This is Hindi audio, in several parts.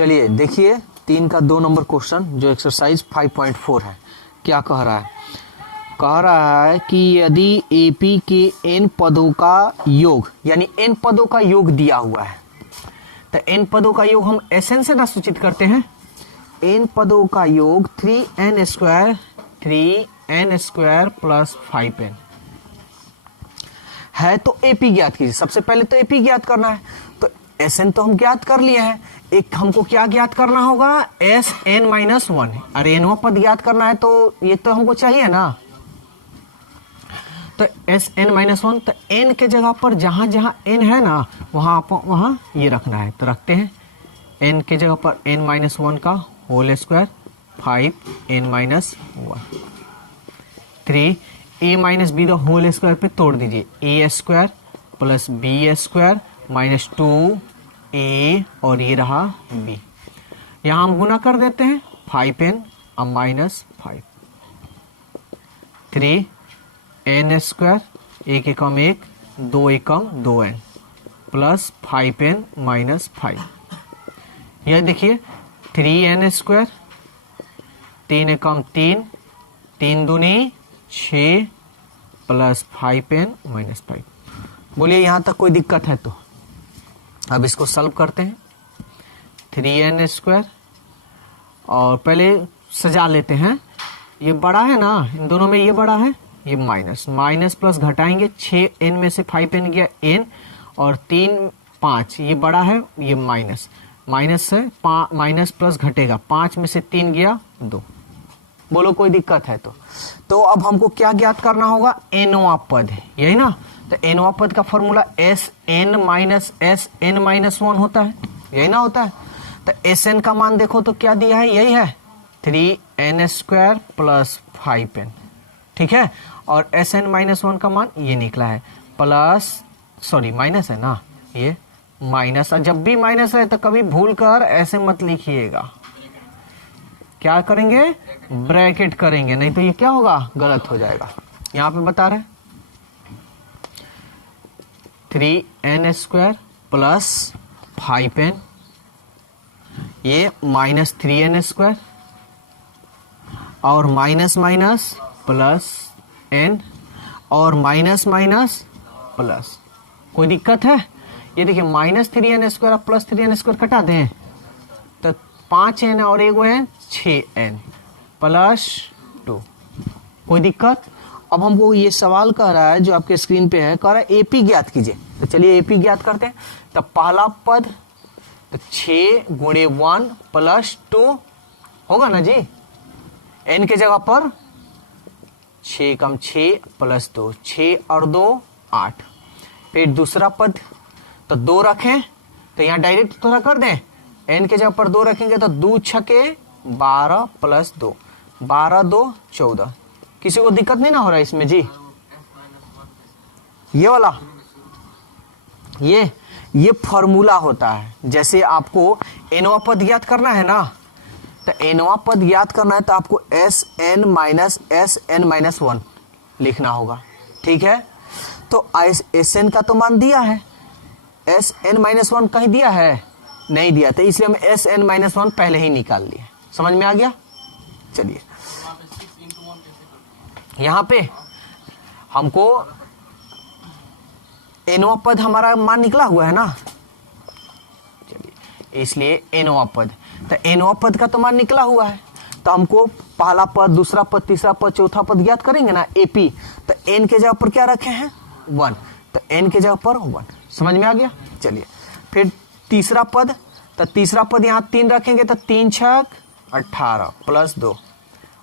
चलिए देखिए 3 का 2 नंबर क्वेश्चन जो एक्सरसाइज 5.4 है। क्या कह रहा है? कह रहा है कि यदि एपी के n पदों का योग यानी n पदों का योग दिया हुआ है, तो n पदों का योग हम Sn से ना सूचित करते हैं। n पदों का योग 3n स्क्वायर प्लस 5n है, तो एपी ज्ञात कीजिए। सबसे पहले तो एपी ज्ञात करना है, तो Sn तो हम ज्ञात कर लिए हैं। एक हमको क्या ज्ञात करना होगा? Sn-1। अरे nवां पद ज्ञात करना है तो ये तो हमको चाहिए ना। तो Sn-1, तो n के जगह पर जहां जहां n है ना वहां ये रखना है, तो रखते हैं। n के जगह पर n-1 का whole square 5n-1 3 a minus b the whole square पे तोड़ दीजिए। a square plus b square minus 2a और ये रहा b। यहां हम गुना कर देते हैं 5n और माइनस 5 3n स्क्वायर 1 एकम 1 2 एकम 2n प्लस 5n माइनस 5। यह देखिए 3n स्क्वायर 3 एकम 3 3 दूनी 6 प्लस 5n माइनस 5। बोलिए यहां तक कोई दिक्कत है? तो अब इसको सॉल्व करते हैं। 3n स्क्वायर और पहले सजा लेते हैं। ये बड़ा है ना, इन दोनों में ये बड़ा है, ये माइनस प्लस घटाएंगे 6n में से 5n गया n और 3 5, ये बड़ा है, ये माइनस से माइनस प्लस घटेगा 5 में से 3 गया 2। बोलो कोई दिक्कत है? तो अब हमको क्या ज्ञात करना होगा? nवां पद है, यही ना। तो nवां पद का फॉर्मूला Sn-1 होता है, यही ना होता है। तो Sn का मान देखो तो क्या दिया है? यही है 3n स्क्वायर प्लस 5n, ठीक है। और Sn-1 का मान ये निकला है माइनस है ना, ये माइनस। जब भी माइनस है तो कभी भूल कर ऐसे मत लिखिएगा। क्या करेंगे? ब्रैकेट करेंगे, नहीं तो ये क्या होगा? गलत हो जाएगा। यहां पे बता रहे 3n स्क्वायर प्लस 5n, ये माइनस 3n स्क्वायर और माइनस माइनस प्लस n और माइनस माइनस प्लस। कोई दिक्कत है? ये देखिए माइनस 3n स्क्वायर और प्लस 3n स्क्वायर कटा दें तो 5n और एक है 6n प्लस 2। कोई दिक्कत? अब हमको ये सवाल कह रहा है जो आपके स्क्रीन पे है, कह रहा है एपी ज्ञात कीजिए। तो चलिए एपी ज्ञात करते हैं। तो पहला पद तो 6 गुणे 1 प्लस 2 होगा ना जी। n के जगह पर 6 कम 6 प्लस 2, 6 और 2 8। फिर दूसरा पद तो 2 रखें, तो यहाँ डायरेक्ट थोड़ा कर दें। n के जगह पर 2 रखेंगे तो 2 छके 12 प्लस 2, 12 2 14। किसी को दिक्कत नहीं ना हो रहा इसमें जी? ये वाला ये फॉर्मूला होता है। जैसे आपको nवां पद ज्ञात करना है ना, तो nवां पद ज्ञात करना है तो आपको Sn-1 लिखना होगा, ठीक है। तो Sn का तो मान दिया है, Sn-1 कहीं दिया है? नहीं दिया, तो इसलिए हम Sn-1 पहले ही निकाल लिए। समझ में आ गया? चलिए यहां पे हमको nवां पद हमारा मान निकला हुआ है ना, चलिए इसलिए nवां पद, तो nवां पद का तो मान निकला हुआ है, तो हमको पहला पद, दूसरा पद, तीसरा पद, चौथा पद ज्ञात करेंगे ना एपी। तो n के जगह पर क्या रखे हैं? 1, तो n के जगह पर 1। समझ में आ गया? चलिए फिर तीसरा पद, तो तीसरा पद यहाँ 3 रखेंगे तो 3 छक 18 प्लस 2,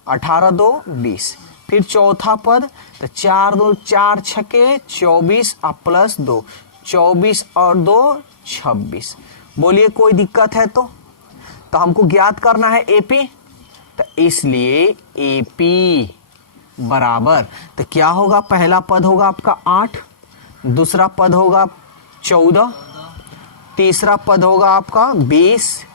18 2 20। फिर चौथा पद तो 4 2 4 छके 24 और प्लस 2, 24 और 2 26। बोलिए कोई दिक्कत है? तो हमको ज्ञात करना है एपी, तो इसलिए एपी बराबर, तो क्या होगा? पहला पद होगा आपका 8, दूसरा पद होगा 14, तीसरा पद होगा आपका 20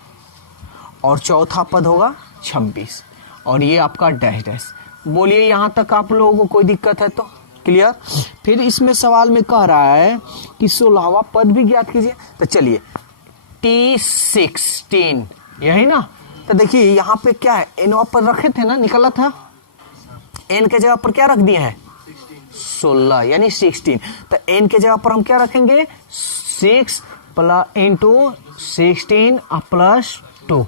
और चौथा पद होगा 26 और ये आपका डैश डैश। बोलिए यहां तक आप लोगों को कोई दिक्कत है? तो क्लियर। फिर इसमें सवाल में कह रहा है कि 16वां पद भी ज्ञात कीजिए। तो चलिए T16 यही ना। तो देखिए यहाँ पे क्या है, एन पर रखे थे ना, निकला था, एन के जगह पर क्या रख दिया है 16 यानी 16। तो एन के जगह पर हम क्या रखेंगे 6 प्लस इंटू 16 प्लस 2।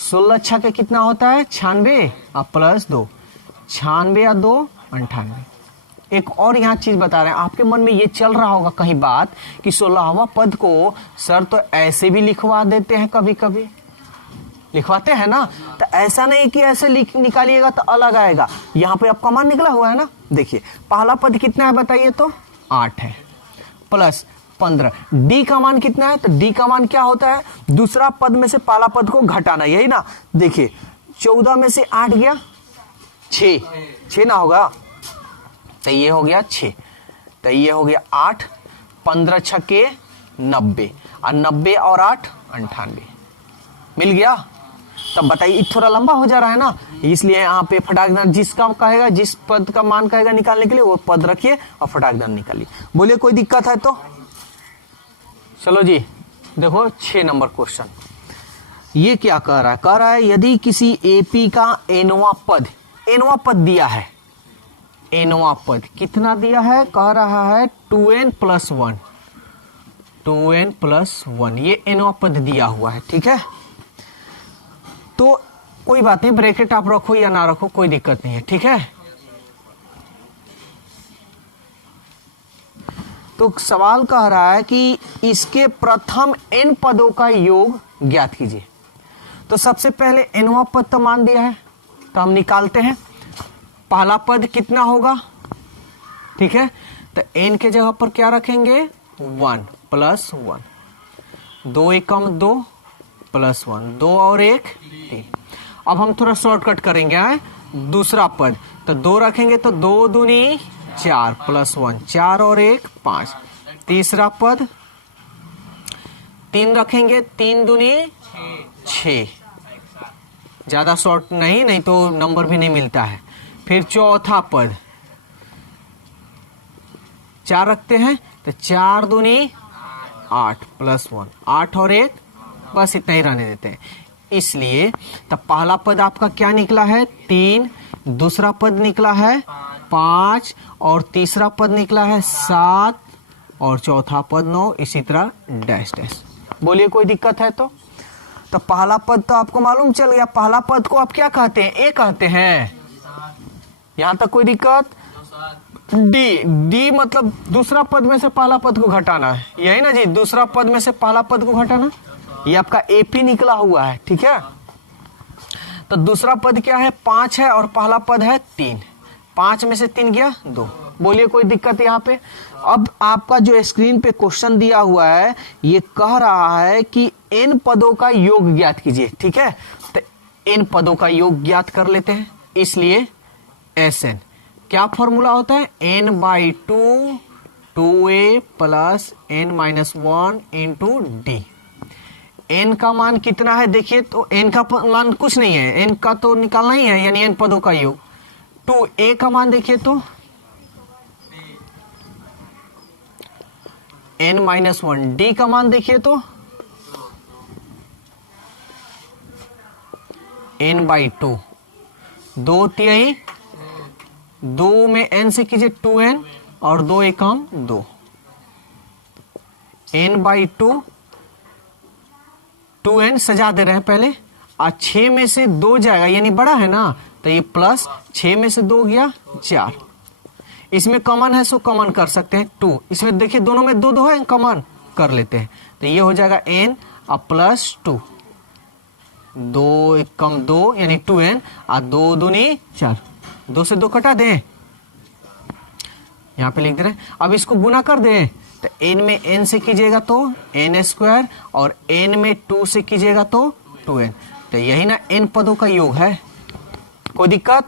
16 छः के कितना होता है 96 और प्लस 2, 96 या 2 98। एक और यहाँ चीज बता रहे हैं, आपके मन में ये चल रहा होगा कहीं बात कि 16वां पद को सर तो ऐसे भी लिखवा देते हैं, कभी कभी लिखवाते हैं ना। तो ऐसा नहीं कि ऐसे लिख निकालिएगा तो अलग आएगा, यहाँ पे आपका मान निकला हुआ है ना। देखिए पहला पद कितना है बताइए तो 8 है प्लस 15। डी का मान कितना है, तो डी का मान क्या होता है दूसरा पद में से पहला पद को घटाना, यही ना। देखिए 14 में से 8 गया 6 ना होगा, तो ये हो गया 6, तो ये हो गया 8, 15 छक्के 90 और 90 और 8 98 मिल गया। तब बताइए थोड़ा लंबा हो जा रहा है ना, इसलिए यहाँ पे फटाक दर जिसका कहेगा, जिस पद का मान कहेगा निकालने के लिए वो पद रखिए और फटाक दर निकालिए। बोलिए कोई दिक्कत है तो। चलो जी देखो 6 नंबर क्वेश्चन, ये क्या कह रहा है, कह रहा है यदि किसी एपी का एनवा पद दिया है, एनवा पद कितना दिया है, कह रहा है 2n प्लस 1, 2n प्लस 1, ये एनवा पद दिया हुआ है, ठीक है। तो कोई बात नहीं, ब्रैकेट आप रखो या ना रखो कोई दिक्कत नहीं है, ठीक है। तो सवाल कह रहा है कि इसके प्रथम n पदों का योग ज्ञात कीजिए। तो सबसे पहले nवां पद तो मान दिया है, तो हम निकालते हैं। पहला पद कितना होगा, ठीक है, तो n के जगह पर क्या रखेंगे 1 प्लस 1, 2 एकम 2 प्लस 1, 2 और 1 3। अब हम थोड़ा शॉर्टकट करेंगे, दूसरा पद तो 2 रखेंगे तो 2 दूनी 4 प्लस 1, 4 और 1 5। तीसरा पद 3 रखेंगे, 3 दूनी 6, ज्यादा शॉर्ट नहीं तो नंबर भी नहीं मिलता है। फिर चौथा पद 4 रखते हैं तो 4 दूनी 8 प्लस 1, 8 और 1 बस इतना ही रहने देते हैं। इसलिए तब पहला पद आपका क्या निकला है 3, दूसरा पद निकला है 5 और तीसरा पद निकला है 7 और चौथा पद 9, इसी तरह डैश डैश। बोलिए कोई दिक्कत है तो। पहला पद तो आपको मालूम चल गया, पहला पद को आप क्या कहते हैं, ए कहते हैं, यहां तक कोई दिक्कत। डी मतलब दूसरा पद में से पहला पद को घटाना है, यही ना जी, दूसरा पद में से पहला पद को घटाना, ये आपका एपी निकला हुआ है, ठीक है। तो दूसरा पद क्या है 5 है और पहला पद है 3, 5 में से 3 गया 2। बोलिए कोई दिक्कत यहाँ पे। अब आपका जो स्क्रीन पे क्वेश्चन दिया हुआ है ये कह रहा है कि n पदों का योग ज्ञात कीजिए, ठीक है। तो n पदों का योग ज्ञात कर लेते हैं, इसलिए Sn क्या फॉर्मूला होता है n/2 2a plus n-1 into D. n का मान कितना है देखिए, तो n का मान कुछ नहीं है, n का तो निकालना ही है, यानी n पदों का योग। 2a का मान देखिए तो n-1, d का मान देखिए तो n/2, 2 तिहाई 2 में n से कीजिए 2n और 2 एकम 2, n/2 2n सजा दे रहे हैं पहले, और 6 में से 2 जाएगा यानी बड़ा है ना, तो ये प्लस 6 में से 2 गया 4। इसमें कॉमन है सो कॉमन कर सकते हैं 2, इसमें देखिए दोनों में 2 है, कॉमन कर लेते हैं, तो ये हो जाएगा n और प्लस 2, 2 एकम 2 यानी 2n और 2 दूनी 4, 2 से 2 कटा दें, यहाँ पे लिख दे रहे हैं। अब इसको गुना कर दें, तो n में n से कीजिएगा तो n² और n में 2 से कीजिएगा तो 2n, तो यही ना n पदों का योग है। कोई दिक्कत।